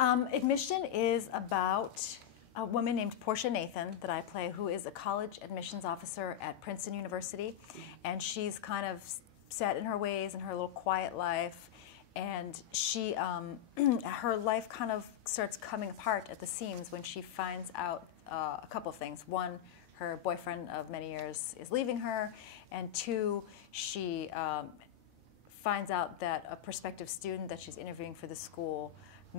Admission is about a woman named Portia Nathan that I play, who is a college admissions officer at Princeton University, and she's kind of set in her ways in her little quiet life, and she her life kind of starts coming apart at the seams when she finds out a couple of things. One, her boyfriend of many years is leaving her, and two, she finds out that a prospective student that she's interviewing for the school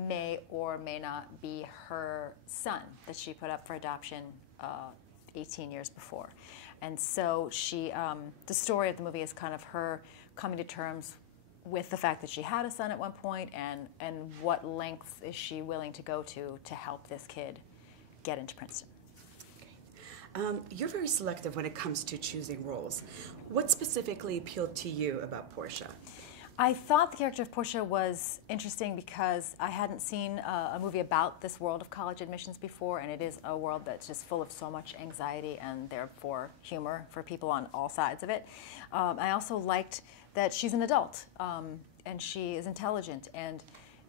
may or may not be her son that she put up for adoption 18 years before. And so she, the story of the movie is kind of her coming to terms with the fact that she had a son at one point, and what lengths is she willing to go to help this kid get into Princeton. You're very selective when it comes to choosing roles. What specifically appealed to you about Portia? I thought the character of Portia was interesting because I hadn't seen a movie about this world of college admissions before, and it is a world that's just full of so much anxiety and therefore humor for people on all sides of it. I also liked that she's an adult, and she is intelligent, and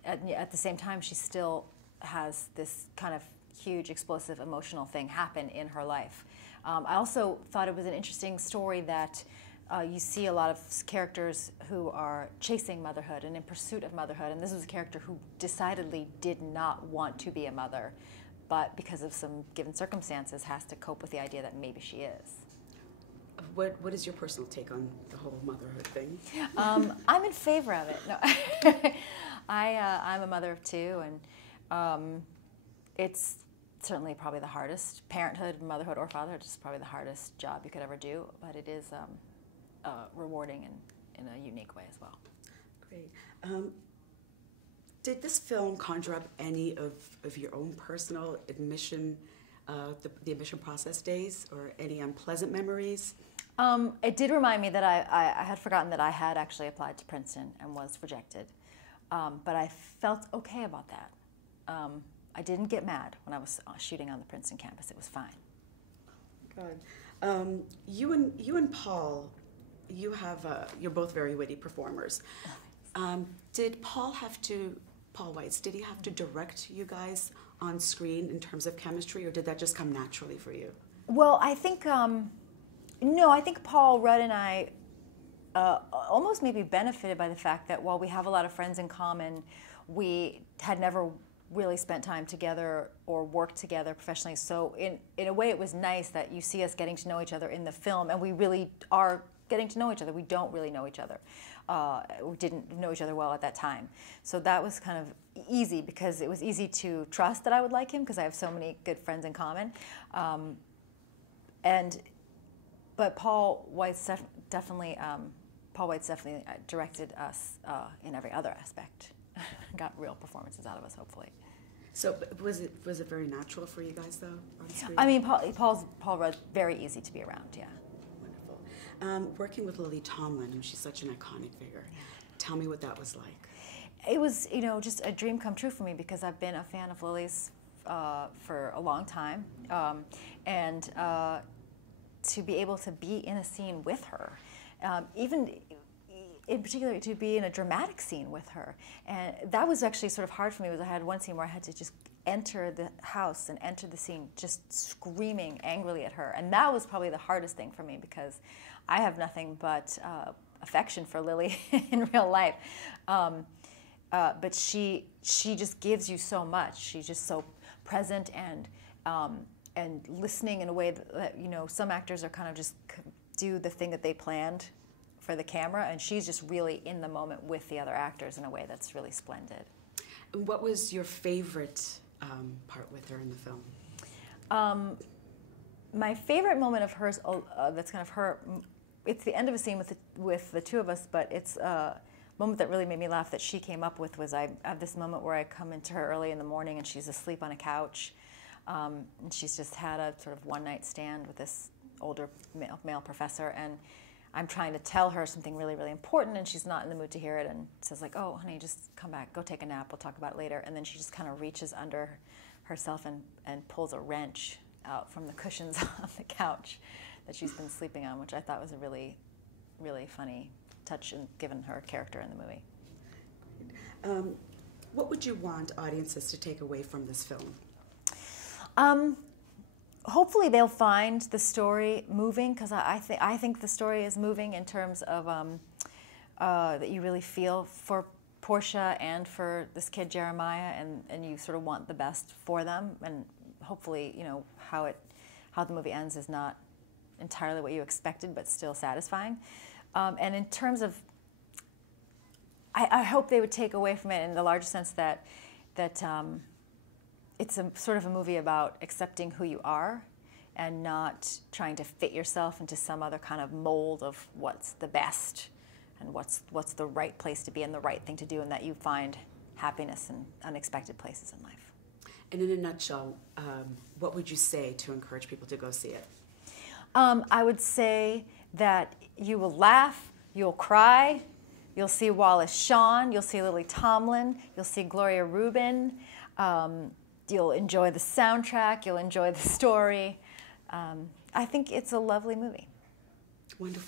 at the same time she still has this kind of huge, explosive, emotional thing happen in her life. I also thought it was an interesting story that you see a lot of characters who are chasing motherhood and in pursuit of motherhood, and this was a character who decidedly did not want to be a mother, but because of some given circumstances has to cope with the idea that maybe she is. What is your personal take on the whole motherhood thing? I'm in favor of it. No. I'm a mother of two, and it's certainly probably the hardest. Parenthood, motherhood, or fatherhood is probably the hardest job you could ever do, but it is rewarding in a unique way as well. Great. Did this film conjure up any of your own personal admission, the admission process days, or any unpleasant memories? It did remind me that I had forgotten that I had actually applied to Princeton and was rejected, but I felt okay about that. I didn't get mad when I was shooting on the Princeton campus. It was fine. God. You and Paul, you're both very witty performers. Did Paul Weitz, did he have to direct you guys on screen in terms of chemistry, or did that just come naturally for you? Well, I think, no, I think Paul Rudd and I almost maybe benefited by the fact that while we have a lot of friends in common, we had never really spent time together or worked together professionally. So in a way it was nice that you see us getting to know each other in the film, and we really are getting to know each other. We don't really know each other. We didn't know each other well at that time. So that was kind of easy because it was easy to trust that I would like him because I have so many good friends in common. But Paul Weitz definitely directed us in every other aspect. Got real performances out of us, hopefully. So was it very natural for you guys, though, on screen? I mean, Paul Rudd, very easy to be around, yeah. Wonderful. Working with Lily Tomlin, she's such an iconic figure. Tell me what that was like. It was, just a dream come true for me because I've been a fan of Lily's for a long time, and to be able to be in a scene with her, even in particular to be in a dramatic scene with her. And that was actually sort of hard for me. I had one scene where I had to just enter the house and enter the scene just screaming angrily at her. And that was probably the hardest thing for me because I have nothing but affection for Lily in real life. But she just gives you so much. She's just so present and listening in a way that some actors are kind of just do the thing that they planned for the camera, and she's just really in the moment with the other actors in a way that's really splendid. And what was your favorite part with her in the film? My favorite moment of hers, that's kind of her, it's the end of a scene with the two of us, but it's a moment that really made me laugh that she came up with was I have this moment where I come into her early in the morning and she's asleep on a couch, and she's just had a sort of one-night stand with this older male professor, and I'm trying to tell her something really, really important, and she's not in the mood to hear it, and says like, "Oh, honey, just come back, go take a nap, we'll talk about it later." And then she just kind of reaches under herself and pulls a wrench out from the cushions on the couch that she's been sleeping on, which I thought was a really, really funny touch given her character in the movie. What would you want audiences to take away from this film? Hopefully they'll find the story moving, because I think the story is moving in terms of that you really feel for Portia and for this kid Jeremiah, and you sort of want the best for them, and hopefully, you know, how the movie ends is not entirely what you expected, but still satisfying. And in terms of, I hope they would take away from it in the larger sense that it's a sort of a movie about accepting who you are and not trying to fit yourself into some other kind of mold of what's the best and what's the right place to be and the right thing to do, and that you find happiness in unexpected places in life. And in a nutshell, what would you say to encourage people to go see it? I would say that you will laugh, you'll cry, you'll see Wallace Shawn, you'll see Lily Tomlin, you'll see Gloria Rubin, you'll enjoy the soundtrack, you'll enjoy the story. I think it's a lovely movie. Wonderful.